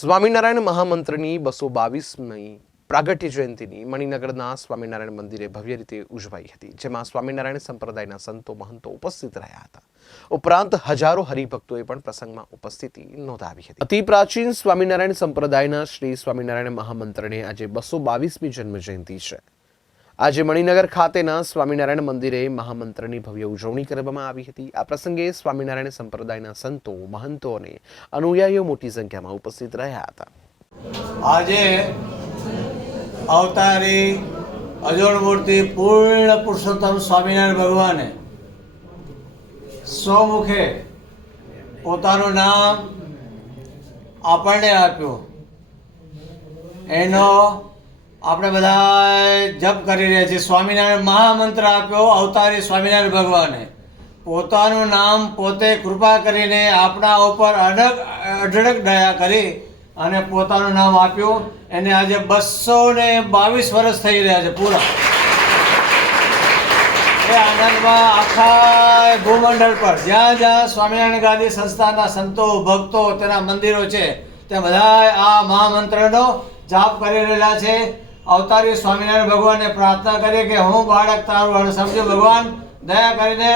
સ્વામિનારાયણ મહામંત્રની બસો બાવીસમી પ્રાગટ્ય જયંતિની મણિનગરના સ્વામિનારાયણ મંદિરે ભવ્ય રીતે ઉજવાઈ હતી, જેમાં સ્વામિનારાયણ સંપ્રદાયના સંતો મહંતો ઉપસ્થિત રહ્યા હતા. ઉપરાંત હજારો હરિભક્તોએ પણ પ્રસંગમાં ઉપસ્થિતિ નોંધાવી હતી. અતિ પ્રાચીન સ્વામિનારાયણ સંપ્રદાયના શ્રી સ્વામિનારાયણ મહામંત્રને આજે બસો બાવીસમી જન્મ જયંતિ છે. આજે મણિનગર ખાતેના સ્વામિનારાયણ મંદિરે મહામંત્રની ભવ્ય ઉજવણી કરવામાં આવી હતી. આ પ્રસંગે સ્વામિનારાયણ સંપ્રદાયના સંતો, મહંતો અને અનુયાયીઓ મોટી સંખ્યામાં ઉપસ્થિત રહ્યા હતા. આજે અવતારી અજોડ મૂર્તિ પૂર્ણ પુરુષોત્તમ સ્વામિનારાયણ ભગવાને સ્વમુખે પોતાનું નામ આપણને આપ્યું. એનો આપણે બધા જપ કરી રહ્યા છીએ. સ્વામિનારાયણ મહામંત્ર આપ્યો, અવતારી સ્વામિનારાયણ ભગવાને. પોતાનું નામ પોતે કૃપા કરીને આપણા ઉપર અડગ અઢળક દયા કરી અને પોતાનું નામ આપ્યું. એને આજે બસો ને બાવીસ વર્ષ થઈ રહ્યા છે, પૂરા. એ આનંદમાં આખા ભૂમંડળ પર, જ્યાં જ્યાં સ્વામિનારાયણ ગાંધી સંસ્થાના સંતો, ભક્તો તેના મંદિરો છે, ત્યાં બધા આ મહામંત્રનો જાપ કરી રહેલા છે. અવતારી સ્વામિનારાયણ ભગવાનને પ્રાર્થના કરીએ કે હું બાળક તારું હળ સમજો ભગવાન દયા કરીને